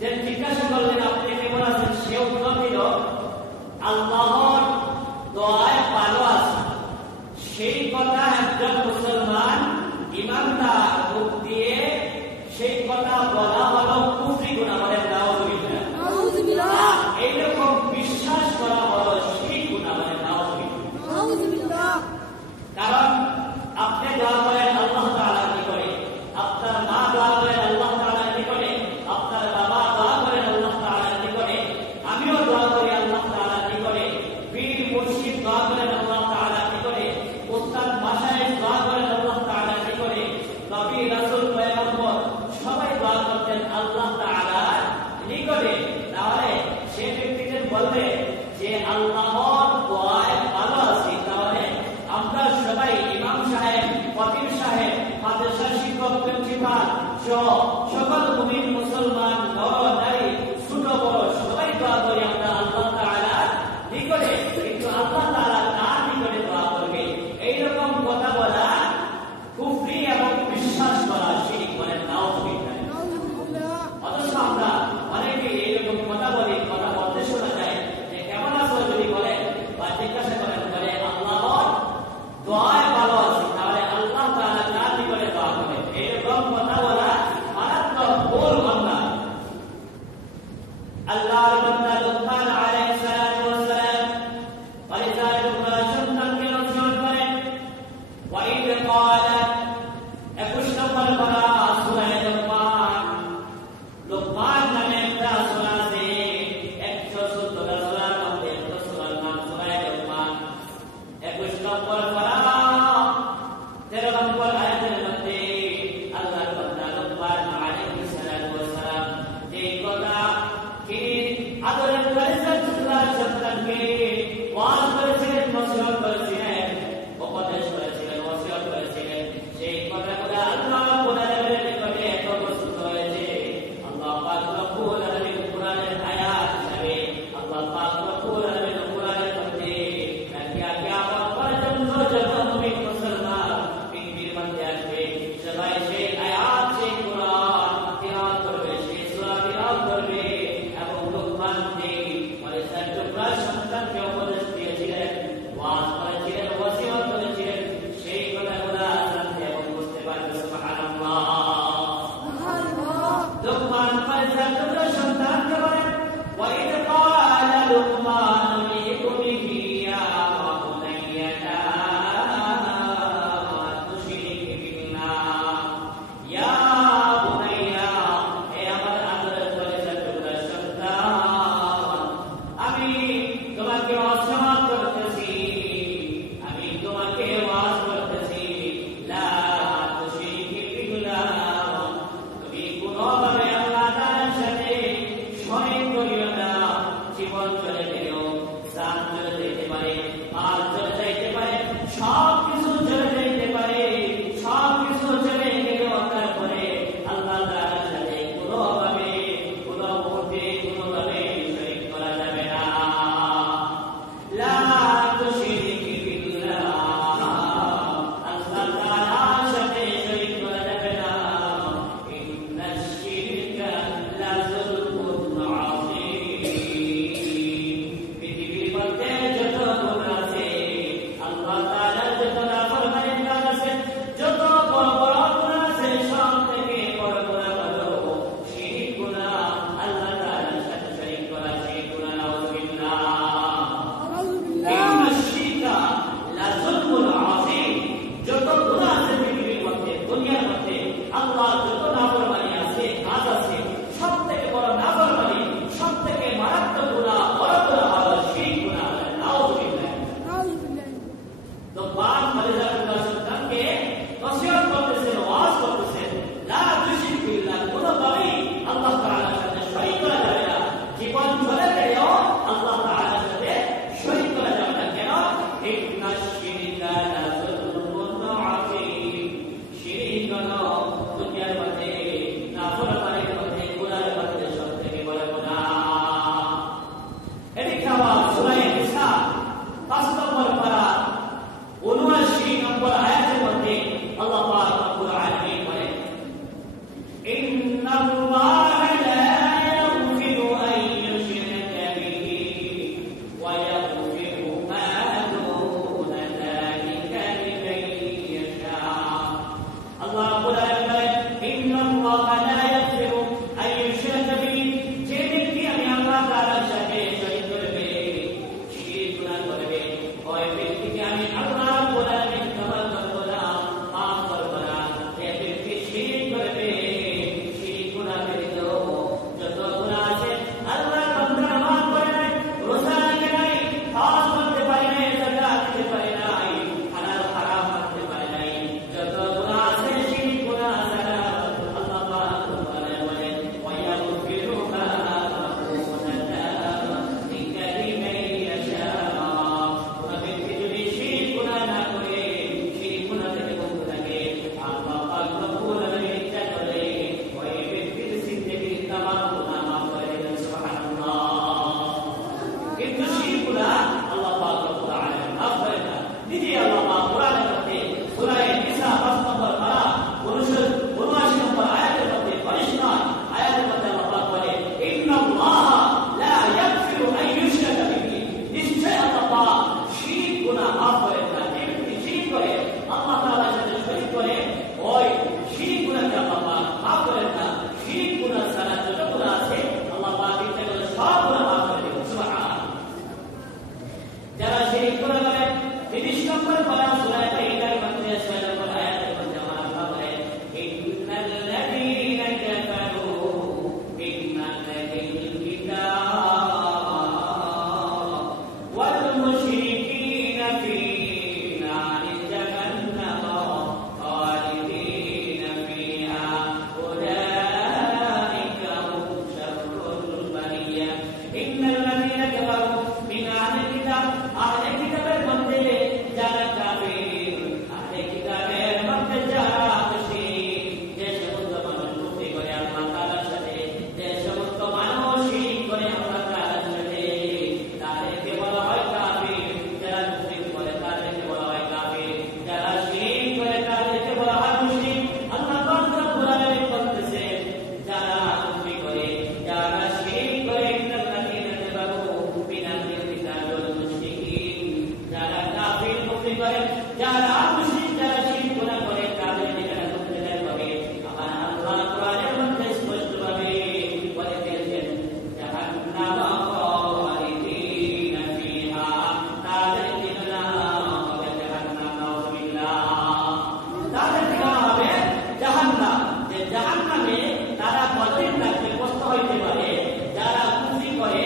যে জিজ্ঞাসা করলেন আপনি কেমন আছেন, সে উত্তর দিল আল্লাহর দয়ায় ভালো আছে। সেই কথা একজন মুসলমান ইমানদার মুখ দিয়ে সেই কথা বলা হলো কুফরি গুনাহ, বলেন নাউযুবিল্লাহ। এইরকম বিশ্বাস করা হলো শিরক গুনাহ, বলেন নাউযুবিল্লাহ। কারণ আপনি দোয়া করেন আল্লাহ তাআলার নিকটে, আপনার মা দোয়া করেন আল্লাহ তাআলার নিকটে, আপনার বাবা দোয়া করেন আল্লাহ তাআলার নিকটে, আমিও দোয়া করি আল্লাহ তাআলার নিকটে, পীর মুর্শিদ দোয়া করেন আল্লাহ তাআলার নিকটে, উস্তাদ মাশায়েখ দোয়া করেন আল্লাহ তাআলার নিকটে, নবী রাসূল পয়গম্বর সবাই দোয়া করতেন আল্লাহ তাআলার নিকটে। তাহলে সে ব্যক্তিদের বলবে যে আল্লাহর দয়ায় ভালো আছি। তাহলে আমরা সবাই ইমাম সাহেব, ফকির সাহেব, মাদ্রাসার শিক্ষক, প্রিন্সিপাল সকল মুমিন মুসলমান নর নারী ছোট বড় সবাই দোয়া করি আমরা আল্লাহ তাআলার নিকটে, কিন্তু আল্লাহ তাআলা তার নিকটে দোয়া করবে। এইরকম কথা বলা কুফরি এবং বিশ্বাস করা শিরক, বলেন নাউযুবিল্লাহ। অথচ আমরা অনেকে এইরকম কথা বলি, কথা বলতে শোনা যায় যে কেমন আছো যদি বলেন বা জিজ্ঞাসা করেন, বলে আল্লাহর দয়ায় ভালো আছি, তাহলে আল্লাহ তাআলা তার নিকটে দোয়া করে। এরকম কথা বলা মারাত্মক ভুল কথা। আল্লাহর বান্দা লুকমান আলাইহিস সালাতু ওয়াস সালাম পরিচার সন্তানকে নসিহত করেন, ওয়া ইদ ক্বালা 21 নম্বর পারা সূরা লুকমান। লুকমান নামে একটা সূরা আছে, 114 সূরার মধ্যে একটা সূরার নাম সূরা লুকমান। 21 নম্বর পারা 13 নম্বর আয়াতের মধ্যে আল্লাহর বান্দা লুকমান আলাইহিস সালাতু ওয়াস সালাম যে কথা তিনি আদরের পরিচার সন্তানকে ওয়াজ করেছিলেন, নসিহত করেছিলেন, উপদেশ করেছিলেন, ওসিয়ত করেছিলেন, সেই কথাগুলো আল্লাহ রাব্বুল আলামিনের নিকটে এত প্রস্তুত হয়েছে। আল্লাহ পাক রব্বুল আলামিন কুরআনের আয়াত হিসেবে আল্লাহ পাক রব্বুল আলামিন কুরআনের মধ্যে কিয়ামত পর্যন্ত যত মুমিন মুসলমান পৃথিবীর মধ্যে আসবে সবাই সেই আয়াত, সেই কুরআন তিলাওয়াত করবে, সেই সূরা তিলাওয়াত করবে। এবং লুকমান যে পরিচার সন্তানকে উপদেশ দিয়েছিলেন, ওয়াজ করেছিলেন, ওসিয়ত করেছিলেন, সেই কথাগুলো জানতে এবং বুঝতে পারবে। সুবহানাল্লাহ। লুকমান পরিচার সন্তানকে বলেন, ওয়া ইদ ক্বালা লুকমান লিবনিহি ইয়া বুনাইয়া লা তুশরিক বিল্লাহ। ইয়া বুনাইয়া, হে আমার আদরের পরিচার সন্তান, আমি তোমাকে ওয়াজ করতেছি, আমি তোমাকে ওয়াজ করতেছি, লা তুশরিক বিল্লাহ, তুমি কোনোভাবে আল্লাহ তাআলার সাথে শরীক করিও না। নম্বর পারা সূরা আল-মাইদার মধ্যে 6 নম্বর আয়াতের মধ্যে আমার আল্লাহ বলে ইন্নাল্লাযীনা কাফারু বিল কিতাব ওয়াল মুশরিকিনা ফী নারি জাহান্নাম খালিদিনা ফীহা উলাইকা হুম শাররুল বারিয়া ইন্নাল্লাযীনা কাফারু মিন আহলিল কিতাব আহলে কিতাবের মধ্যে যারা কাফির আহলে কিতাবের মধ্যে যারা মুশরিক যে সমস্ত মানুষ কুফরি করে আল্লাহ তাআলার সাথে যে সমস্ত মানুষ শিরক করে আল্লাহ তাআলার সাথে তাদেরকে বলা হয় কাফির যারা কুফরি করে তাদেরকে বলা হয় কাফির যারা শিরক করে তাদেরকে বলা হয় মুশরিক আল্লাহ পাক রব্বুল আলামিন বলতেছেন যারা কুফরি করে যারা শিরক করে ইন্নাল্লাযীনা কাফারু মিন আহলিল কিতাব ওয়াল মুশরিকিন যারা কাফির কুফরি করে যারা মুশরিক যারা শিরক করে তাদেরকে যারা কুফরি করে আমার আল্লাহ কোরআনের মধ্যে স্পষ্টভাবে বলে দিয়েছেন জাহান্নাম খালিদিনা ফীহা তাদের ঠিকানা হবে জাহান্নাম নাউযুবিল্লাহ তাদের ঠিকানা হবে জাহান্নাম যে জাহান্নামে তারা কতদিন থাকবে কষ্ট হইতে পারে যারা কুফরি করে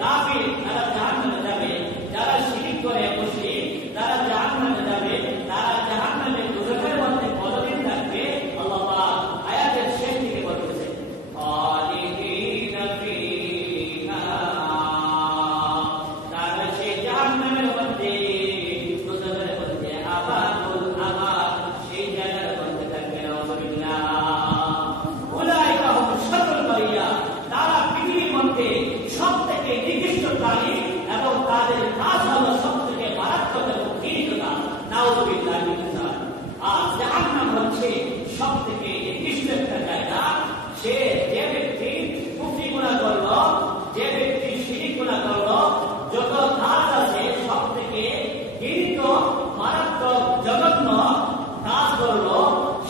কাফির তারা জাহান্নামে যাবে যারা শিরক করে মুশরিক তারা জাহান্নামে যাবে তারা জাহান্নামে দুজকের মধ্যে কতদিন থাকবে আল্লাহ পাক আয়াতের শেষ দিকে বলতেছেন খালিদিনা ফীহা তারা সেই জাহান্নামের মধ্যে দুজকের মধ্যে আবাদুল আবাদ সেই জায়গার মধ্যে থাকবে নাউযুবিল্লাহ উলাইকা হুম শাররুল বারিয়া তারা পৃথিবীর মধ্যে সবথেকে নিকৃষ্ট প্রাণী এবং তাদের কাজ হলো সবথেকে মারাত্মক এবং ঘৃণিত কাজ নাউযুবিল্লাহ আর জাহান্নাম হচ্ছে সবথেকে নিকৃষ্ট একটা জায়গা সে যে ব্যক্তি কুফরি গুনাহ করলো যে ব্যক্তি শিরক গুনাহ করলো যত কাজ আছে সবথেকে ঘৃণিত মারাত্মক জঘন্য কাজ করলো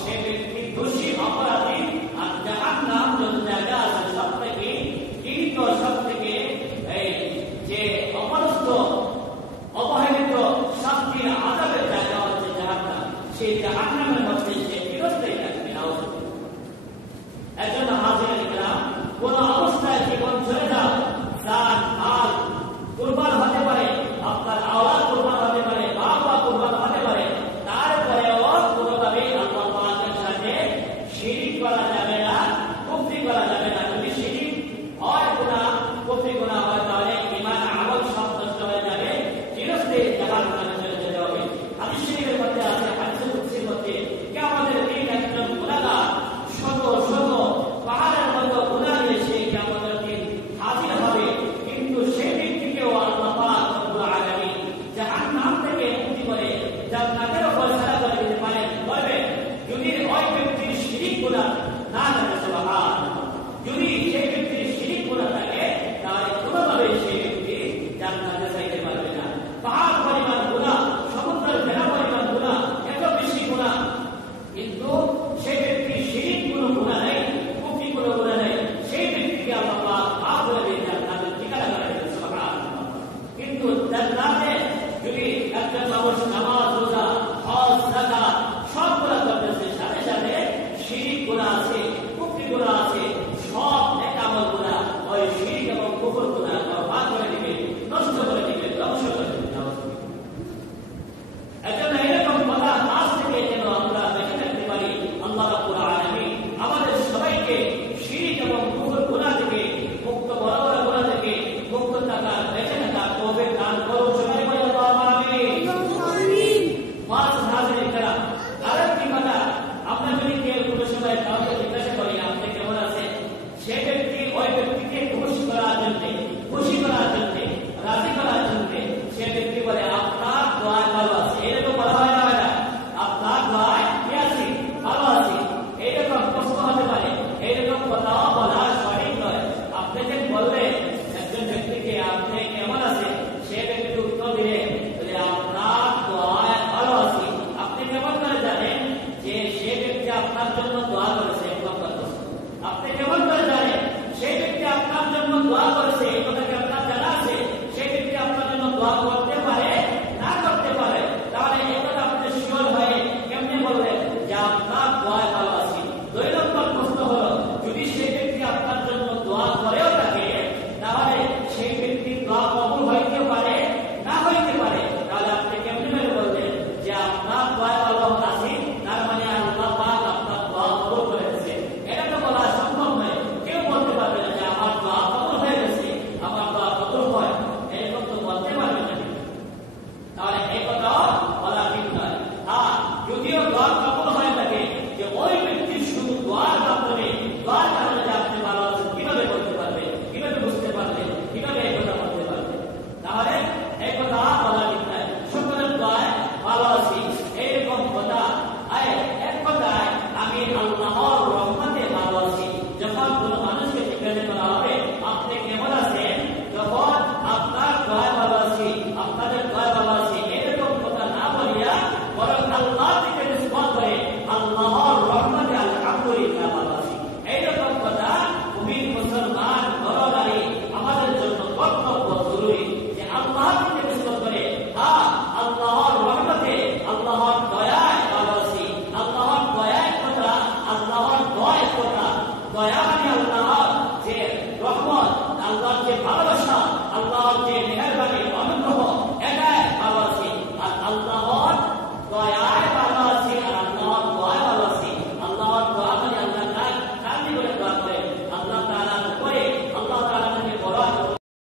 সে ব্যক্তি দোষী অপরাধী আর জাহান্নাম যত জায়গা আছে সবথেকে ঘৃণিত সবথেকে যে অপদস্থ অবহেলিত শাস্তির আযাবের জায়গা হচ্ছে জাহান্নাম সেই জাহান্নামের মধ্যে সে চিরস্থায়ী থাকবে নাউযুবিল্লাহ একজন হাজির ইকরাম কোন অবস্থায় জীবন চলে যাও জান মাল কুরবান হতে পারে আপনার আওলাদ কুরবান হতে পারে বাবা কুরবান হতে পারে তারপরেও কোনোভাবেই আল্লাহ পাকের সাথে শিরক করা যাবে না কুফরি করা যাবে না যদি শিরক হয় গুনাহ কুফরি গুনাহ হয় তাহলে ঈমান আমল সব নষ্ট হয়ে যাবে চিরস্থায়ী জাহান্নামে চলে যেতে হবে হাদিস শরীফের মধ্যে আছে হাদিসে কুদসির মধ্যে কিয়ামতের দিন একজন গুনাহগার শত শত পাহাড়ের মতো গুনাহ নিয়ে সে কিয়ামতের দিন হাজির হবে কিন্তু সেই ব্যক্তিকেও আল্লাহ পাক রব্বুল আলামিন জাহান্নাম থেকে মুক্তি করে জান্নাতের ফয়সালা করে দিতে পারেন বলবে যদি ওই ব্যক্তির শিরক গুনাহ না থাকে সুবহানাল্লাহ যদি সেই ব্যক্তির শিরক গুনাহ থাকে তাহলে কোনোভাবে সেই ব্যক্তি জান্নাতে যাইতে পারবে না পাহাড় পরিমাণ গুনাহ সমুদ্রের ভেলা পরিমাণ গুনাহ এত বেশি গুনাহ কিন্তু সেই ব্যক্তির শিরক কোনো গুনাহ নেই কুফরি কোনো গুনাহ নেই সেই ব্যক্তিকে আল্লাহ পাক মাফ করে দিয়ে জান্নাতের ঠিকানা করে দেন সুবহানাল্লাহ কিন্তু জান্নাতে যদি একটা মানুষ নামাজ রোজা হজ যাকাত সবগুলা করতেছে সাথে সাথে শিরক গুনাহ আছে কুফরি গুনাহ আছে সব নেক আমল গুনাহ ওই শিরক এবং কুফর গুনাহ বরবাদ করে দিবে নষ্ট করে দিবে ধ্বংস করে দিবে এজন্য এরকম কথা আজ থেকে যেন আমরা বেঁচে থাকতে পারি আল্লাহ রাব্বুল আলামিন আমাদের সবাইকে শিরক এবং কুফর গুনাহ থেকে মুক্ত বড় বড় গুনাহ থেকে মুক্ত থাকার বেঁচে থাকার তৌফিক দান করুন সবাই বলি আল্লাহুম্মা আমিন পাঁচ হাজির ইকরাম আরেকটি কথা আমরা যদি কেউ কোনো সময় কাউকে জিজ্ঞাসা করি আপনি কেমন আছেন সে ব্যক্তি ওই ব্যক্তিকে কোনো